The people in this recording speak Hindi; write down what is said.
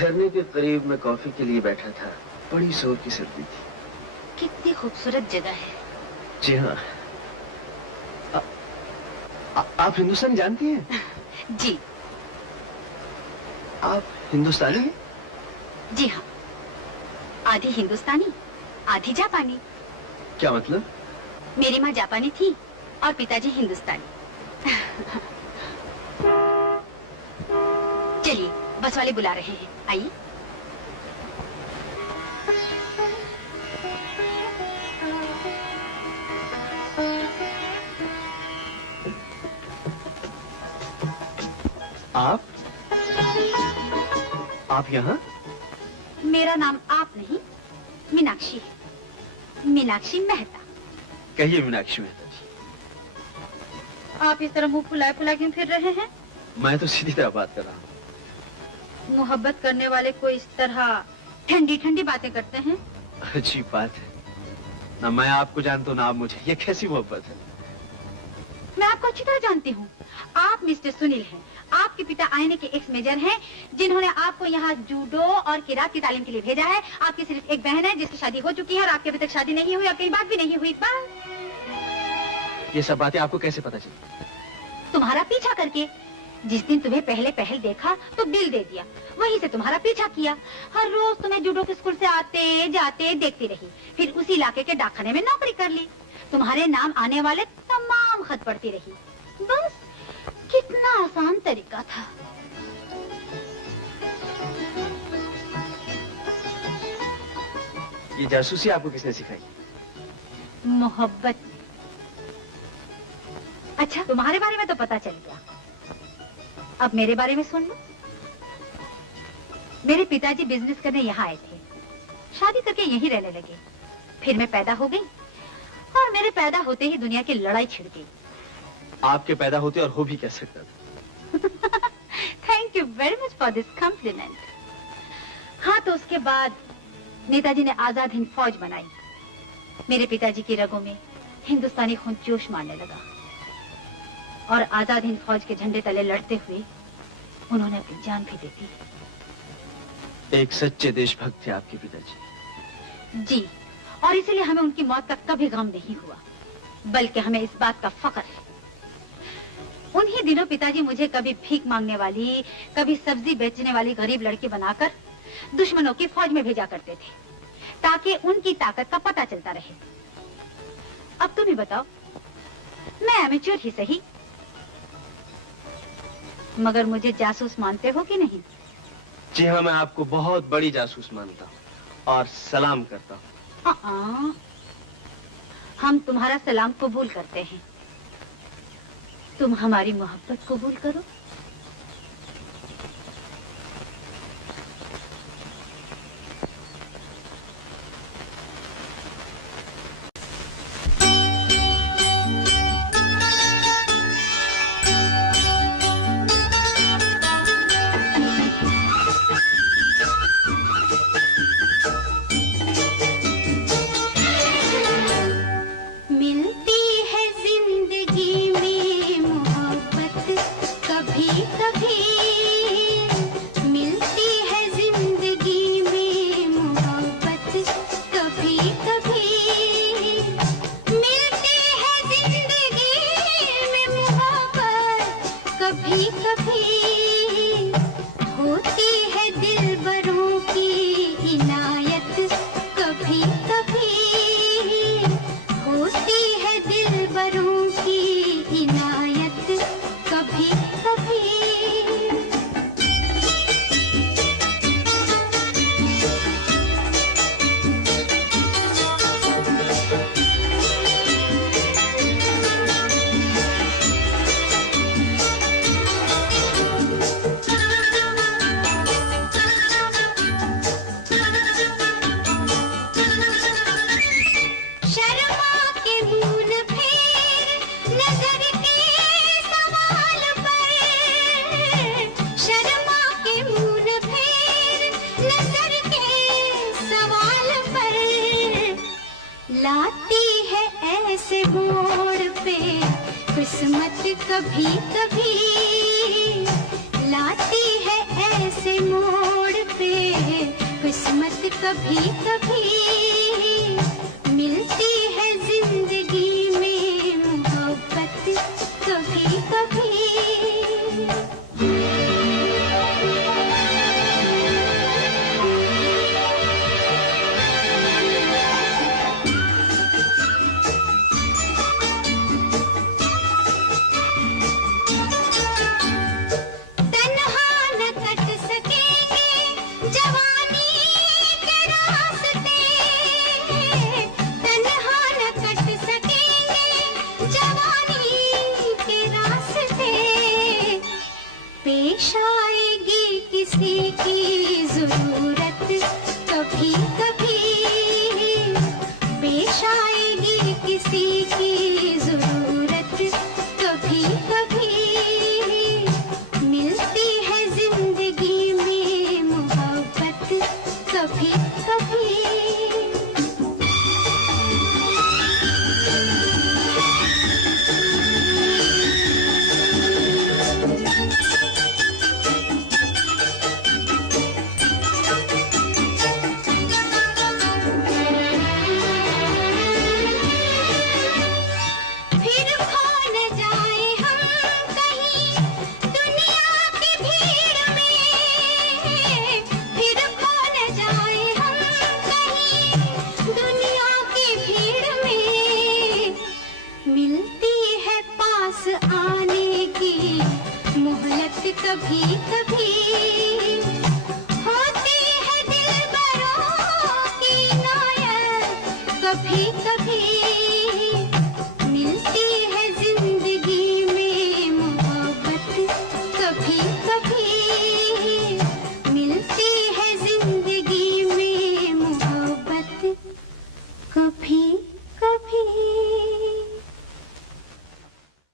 झरने के करीब मैं कॉफी के लिए बैठा था। बड़ी जोर की सर्दी थी। कितनी खूबसूरत जगह है। जी हाँ। आप हिंदुस्तान जानती हैं? जी। आप हिंदुस्तानी हैं? जी हाँ, आधी हिंदुस्तानी आधी जापानी। क्या मतलब? मेरी माँ जापानी थी और पिताजी हिंदुस्तानी। चलिए, बस वाले बुला रहे हैं, आइए। आप यहाँ? मेरा नाम आप नहीं, मीनाक्षी है। मीनाक्षी मेहता। कहिए मीनाक्षी मेहता जी। आप इस तरह मुंह फुलाए फुला क्यों फिर रहे हैं? मैं तो सीधी तरह बात कर रहा हूँ। मोहब्बत करने वाले को इस तरह ठंडी ठंडी बातें करते हैं? अजीब बात है, ना मैं आपको जानता हूँ ना आप मुझे। ये कैसी मोहब्बत है? मैं आपको अच्छी तरह जानती हूँ। आप मिस्टर सुनील हैं। आपके पिता आईने के एक्स मेजर हैं, जिन्होंने आपको यहाँ जूडो और किरात की तालीम के लिए भेजा है। आपकी सिर्फ एक बहन है जिसकी शादी हो चुकी है और आपके अभी तक शादी नहीं हुई और कई बात भी नहीं हुई। ये सब बातें आपको कैसे पता चली? तुम्हारा पीछा करके। जिस दिन तुम्हें पहले पहल देखा तो दिल दे दिया, वहीं से तुम्हारा पीछा किया। हर रोज तुम्हें जूडो के स्कूल से आते जाते देखती रही, फिर उसी इलाके के डाकखाने में नौकरी कर ली। तुम्हारे नाम आने वाले तमाम खत पढ़ती रही। बस, कितना आसान तरीका था। ये जासूसी आपको किसने सिखाई? मोहब्बत। अच्छा, तुम्हारे बारे में तो पता चल गया, अब मेरे बारे में सुन लो। मेरे पिताजी बिजनेस करने यहाँ आए थे, शादी करके यहीं रहने लगे। फिर मैं पैदा हो गई और मेरे पैदा होते ही दुनिया की लड़ाई छिड़ गई। आपके पैदा होते और हो भी क्या सकता था? Thank you very much for this complement. हाँ, तो उसके बाद नेताजी ने आजाद हिंद फौज बनाई। मेरे पिताजी की रगों में हिंदुस्तानी खून जोश मारने लगा और आजाद हिंद फौज के झंडे तले लड़ते हुए उन्होंने अपनी जान भी दे दी। एक सच्चे देशभक्त थे आपके पिताजी। जी, और इसीलिए हमें उनकी मौत का कभी गम नहीं हुआ, बल्कि हमें इस बात का फख्र है। उन्हीं दिनों पिताजी मुझे कभी भीख मांगने वाली, कभी सब्जी बेचने वाली गरीब लड़की बनाकर दुश्मनों की फौज में भेजा करते थे, ताकि उनकी ताकत का पता चलता रहे। अब तुम ही बताओ, मैं एमेच्योर ही सही, मगर मुझे जासूस मानते हो कि नहीं? जी हाँ, मैं आपको बहुत बड़ी जासूस मानता हूँ और सलाम करता हूँ। हम तुम्हारा सलाम कबूल करते हैं, तुम हमारी मोहब्बत कबूल करो। कभी कभी लाती है ऐसे मोड़ पे कभी कभी मिलती है जिंदगी में मोहब्बत कभी कभी। पेश आएगी किसी की जरूरत कभी कभी, पेश आएगी किसी की जरूरत कभी कभी। मिलती है जिंदगी में मोहब्बत कभी कभी। आने की मोहलत कभी कभी होती है दिलबरों की नायत कभी कभी। मिलती